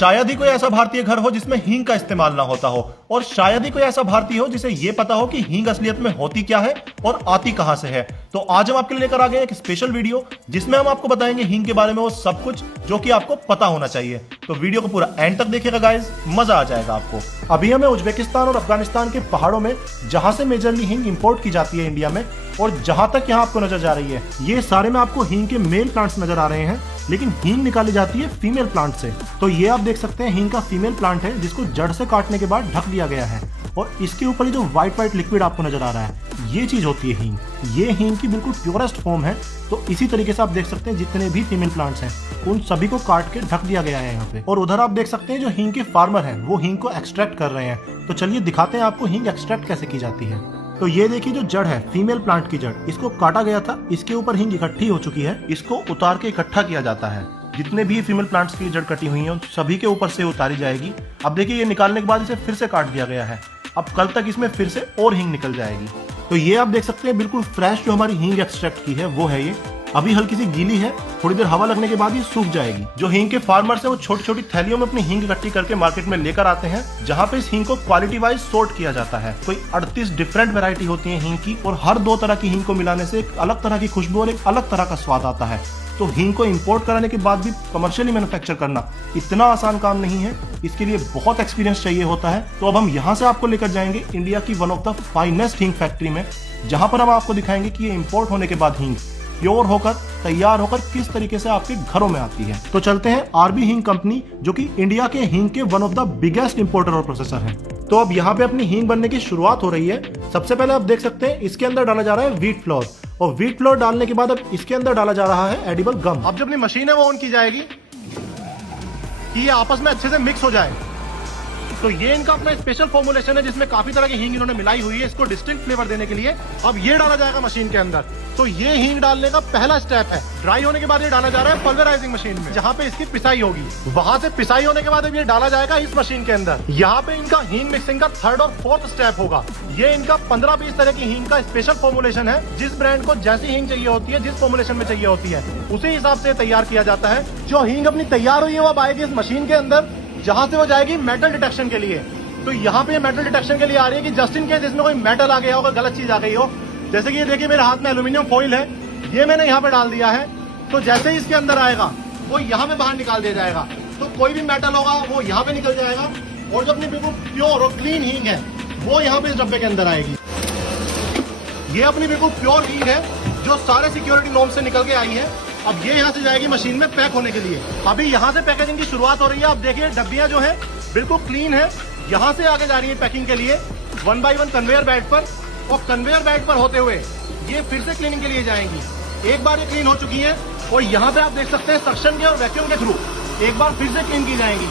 शायद ही कोई ऐसा भारतीय घर हो जिसमें हींग का इस्तेमाल ना होता हो, और शायद ही कोई ऐसा भारतीय हो जिसे ये पता हो कि हींग असलियत में होती क्या है और आती कहां से है। तो आज हम आपके लिए लेकर आ गए एक स्पेशल वीडियो जिसमें हम आपको बताएंगे हींग के बारे में वो सब कुछ जो कि आपको पता होना चाहिए। तो वीडियो को पूरा एंड तक देखिएगा गाइस, मजा आ जाएगा आपको। अभी हमें उज्बेकिस्तान और अफगानिस्तान के पहाड़ों में जहां से मेजरली हींग इंपोर्ट की जाती है इंडिया में, और जहां तक यहाँ आपको नजर जा रही है, ये सारे में आपको हींग के मेल प्लांट्स नजर आ रहे हैं, लेकिन हींग निकाली जाती है फीमेल प्लांट से। तो ये आप देख सकते हैं हींग का फीमेल प्लांट है जिसको जड़ से काटने के बाद ढक दिया गया है, और इसके ऊपर ये जो व्हाइट लिक्विड आपको नजर आ रहा है, ये चीज होती है हींग। ये हींग की बिल्कुल प्योरेस्ट फॉर्म है। तो इसी तरीके से आप देख सकते हैं जितने भी फीमेल प्लांट्स हैं उन सभी को काट के ढक दिया गया है यहाँ पे। और उधर आप देख सकते हैं जो हींग के फार्मर हैं वो हींग को एक्सट्रैक्ट कर रहे हैं। तो चलिए दिखाते हैं आपको हींग एक्सट्रैक्ट कैसे की जाती है। तो ये देखिए जो जड़ है, फीमेल प्लांट की जड़, इसको काटा गया था, इसके ऊपर हींग इकट्ठी हो चुकी है, इसको उतार के इकट्ठा किया जाता है। जितने भी फीमेल प्लांट्स की जड़ कटी हुई है उन सभी के ऊपर से उतारी जाएगी। अब देखिए ये निकालने के बाद इसे फिर से काट दिया गया है। अब कल तक इसमें फिर से और हींग निकल जाएगी। तो ये आप देख सकते हैं बिल्कुल फ्रेश जो हमारी हींग एक्सट्रैक्ट की है वो है ये। अभी हल्की सी गीली है, थोड़ी देर हवा लगने के बाद ये सूख जाएगी। जो हींग के फार्मर्स हैं वो छोटी छोटी थैलियों में अपनी हींग इकट्ठी करके मार्केट में लेकर आते हैं, जहां पे इस हींग को क्वालिटी वाइज सॉर्ट किया जाता है। कोई 38 डिफरेंट वैरायटी होती है हींग की, और हर 2 तरह की हींग को मिलाने से एक अलग तरह की खुशबू और एक अलग तरह का स्वाद आता है। तो हींग को इंपोर्ट कराने के बाद भी कमर्शियली मैन्युफैक्चर करना इतना आसान काम नहीं है, इसके लिए बहुत एक्सपीरियंस चाहिए होता है। तो अब हम यहाँ से आपको लेकर जाएंगे इंडिया की वन ऑफ द फाइनेस्ट हींग फैक्ट्री में, जहां पर हम आपको दिखाएंगे कि ये इंपोर्ट होने के बाद हींग प्योर होकर तैयार होकर किस तरीके से आपके घरों में आती है। तो चलते हैं आरबी हींग कंपनी, जो कि इंडिया के हींग के one of the biggest importer और प्रोसेसर है। तो अब यहाँ पे अपनी हींग बनने की शुरुआत हो रही है। सबसे पहले आप देख सकते हैं इसके अंदर डाला जा रहा है व्हीट फ्लोर, और व्हीट फ्लोर डालने के बाद अब इसके अंदर डाला जा रहा है एडिबल गम। अब जब अपनी मशीन है वो ऑन की जाएगी कि ये आपस में अच्छे से मिक्स हो जाए। तो ये इनका अपना स्पेशल फॉर्मुलेशन है जिसमें काफी तरह की हींग इन्होंने मिलाई हुई है इसको डिस्टिंक्ट फ्लेवर देने के लिए। अब ये डाला जाएगा मशीन के अंदर। तो ये हींग डालने का पहला स्टेप है। ड्राई होने के बाद ये डाला जा रहा है पल्वराइजिंग मशीन में, जहाँ पे इसकी पिसाई होगी। वहां से पिसाई होने के बाद अब ये डाला जाएगा इस मशीन के अंदर। यहाँ पे इनका हींग मिक्सिंग का 3rd और 4th स्टेप होगा। ये इनका 15-20 तरह की हींग का स्पेशल फॉर्मुलेशन है। जिस ब्रांड को जैसी हींग चाहिए होती है, जिस फॉर्मुलेशन में चाहिए होती है, उसी हिसाब से तैयार किया जाता है। जो हींग अपनी तैयार हुई है वो अब आएगी इस मशीन के अंदर, जहां से वो जाएगी मेटल डिटेक्शन के लिए। तो यहाँ पे मेटल डिटेक्शन के लिए आ रही है कि जस्ट इन केस इसमें कोई मेटल आ गया हो, गलत चीज आ गई हो। जैसे कि ये देखिए मेरे हाथ में एल्यूमिनियम फॉइल है, ये मैंने यहाँ पे डाल दिया है। तो जैसे ही इसके अंदर आएगा वो यहाँ पे बाहर निकाल दिया जाएगा। तो कोई भी मेटल होगा वो यहाँ पे निकल जाएगा, और जो अपनी बिल्कुल प्योर और क्लीन हींग है वो यहाँ पे इस डब्बे के अंदर आएगी। ये अपनी बिल्कुल प्योर हींग है जो सारे सिक्योरिटी नॉर्म से निकल के आई है। अब ये यहाँ से जाएगी मशीन में पैक होने के लिए। अभी यहाँ से पैकेजिंग की शुरुआत हो रही है। अब देखिए डब्बियां जो है बिल्कुल क्लीन है, यहाँ से आगे जा रही है पैकिंग के लिए 1 बाय 1 कन्वेयर बेल्ट पर, और कन्वेयर बेल्ट पर होते हुए ये फिर से क्लीनिंग के लिए जाएंगी। एक बार ये क्लीन हो चुकी है, और यहाँ पे आप देख सकते हैं सक्शन के और वैक्यूम के थ्रू एक बार फिर से क्लीन की जाएंगी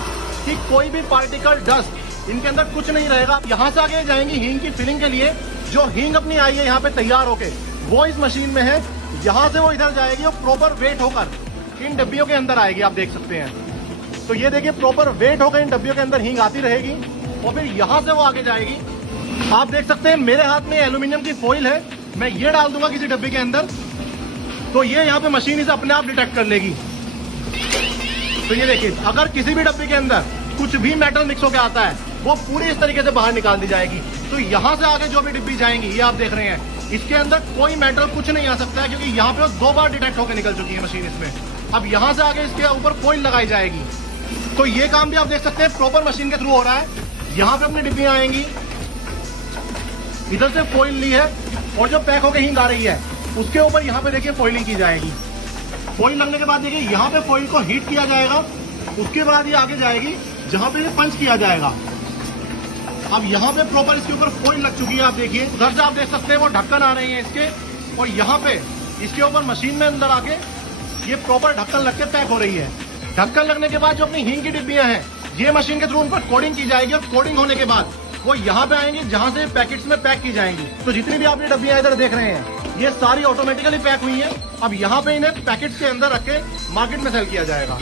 कि कोई भी पार्टिकल डस्ट इनके अंदर कुछ नहीं रहेगा। यहाँ से आगे जाएंगी हींग की फिलिंग के लिए। जो हींग अपनी आई है यहाँ पे तैयार होके वो इस मशीन में है, यहाँ से वो इधर जाएगी और प्रॉपर वेट होकर इन डब्बियों के अंदर आएगी। आप देख सकते हैं। तो ये देखिए प्रॉपर वेट होकर इन डब्बियों के अंदर हींग आती रहेगी, और फिर यहाँ से वो आगे जाएगी। आप देख सकते हैं मेरे हाथ में एल्यूमिनियम की फॉइल है, मैं ये डाल दूंगा किसी डब्बे के अंदर, तो ये यहाँ पे मशीन इसे अपने आप डिटेक्ट कर लेगी। तो ये देखिए अगर किसी भी डब्बे के अंदर कुछ भी मेटल मिक्स होकर आता है वो पूरी इस तरीके से बाहर निकाल दी जाएगी। तो यहाँ से आगे जो भी डिब्बी जाएंगी, ये आप देख रहे हैं, इसके अंदर कोई मेटल कुछ नहीं आ सकता है, क्योंकि यहाँ पे 2 बार डिटेक्ट होकर निकल चुकी है मशीन इसमें। अब यहाँ से आगे इसके ऊपर फॉइल लगाई जाएगी। तो ये काम भी आप देख सकते हैं प्रॉपर मशीन के थ्रू हो रहा है। यहाँ पे अपनी डिब्बियां आएंगी, इधर से फॉइल ली है, और जो पैक होकर हींग आ रही है उसके ऊपर यहाँ पे देखिए फॉइलिंग की जाएगी। फॉइल लगने के बाद देखिए यहाँ पे फॉइल को हीट किया जाएगा। उसके बाद ये आगे जाएगी जहाँ पे ये पंच किया जाएगा। अब यहाँ पे प्रॉपर इसके ऊपर फॉइल लग चुकी है। आप देखिए उधर से आप देख सकते हैं वो ढक्कन आ रहे हैं इसके, और यहाँ पे इसके ऊपर मशीन में अंदर आके ये प्रॉपर ढक्कन लग के पैक हो रही है। ढक्कन लगने के बाद जो अपनी हींग की डिब्बियां हैं ये मशीन के थ्रू उन पर कोडिंग की जाएगी, और कोडिंग होने के बाद वो यहाँ पे आएंगी जहाँ से पैकेट्स में पैक की जाएंगी। तो जितनी भी आप ये डब्बियां इधर देख रहे हैं ये सारी ऑटोमेटिकली पैक हुई है। अब यहाँ पे इन्हें पैकेट्स के अंदर रख के मार्केट में सेल किया जाएगा।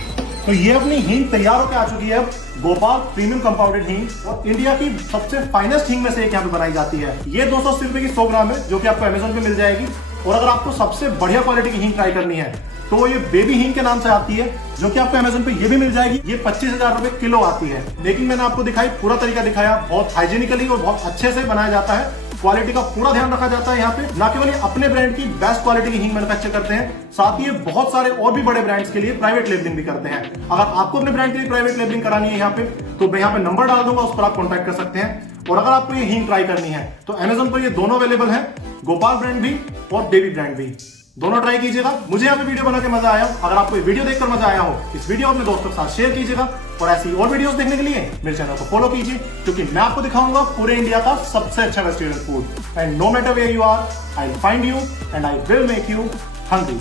तो ये अपनी हींग तैयार होकर आ चुकी है। गोपाल प्रीमियम कंपाउंडेड हींग, और इंडिया की सबसे फाइनेस्ट हींग में से एक यहाँ पे बनाई जाती है। ये 280 रुपए की 100 ग्राम है, जो कि आपको अमेजोन पे मिल जाएगी। और अगर आपको सबसे बढ़िया क्वालिटी की हींग ट्राई करनी है तो ये बेबी हींग के नाम से आती है, जो कि आपको अमेज़न पे ये भी मिल जाएगी। ये 25,000 रुपए किलो आती है। लेकिन मैंने आपको दिखाई, पूरा तरीका दिखाया, बहुत हाइजीनिकली और बहुत अच्छे से बनाया जाता है। क्वालिटी का पूरा ध्यान रखा जाता है यहाँ पे। ना केवल ये अपने ब्रांड की बेस्ट क्वालिटी की हींग मैन्युफैक्चर करते हैं, साथ ही ये बहुत सारे और भी बड़े ब्रांड्स के लिए प्राइवेट लेबलिंग भी करते हैं। अगर आपको अपने ब्रांड के लिए प्राइवेट लेबलिंग करानी है यहाँ पे, तो मैं यहाँ पे नंबर डाल दूंगा, उस पर आप कॉन्टैक्ट कर सकते हैं। और अगर आपको ये हींग ट्राई करनी है तो अमेज़न पर ये दोनों अवेलेबल है, गोपाल ब्रांड भी और बेबी ब्रांड भी। दोनों ट्राई कीजिएगा। मुझे यहाँ पे वीडियो बना के मजा आया। अगर आपको ये वीडियो देखकर मजा आया हो, इस वीडियो अपने दोस्तों के साथ शेयर कीजिएगा। और ऐसी और वीडियोस देखने के लिए मेरे चैनल को फॉलो कीजिए, क्योंकि मैं आपको दिखाऊंगा पूरे इंडिया का सबसे अच्छा vegetarian food. And no matter where you are, I will find you and I will make you hungry.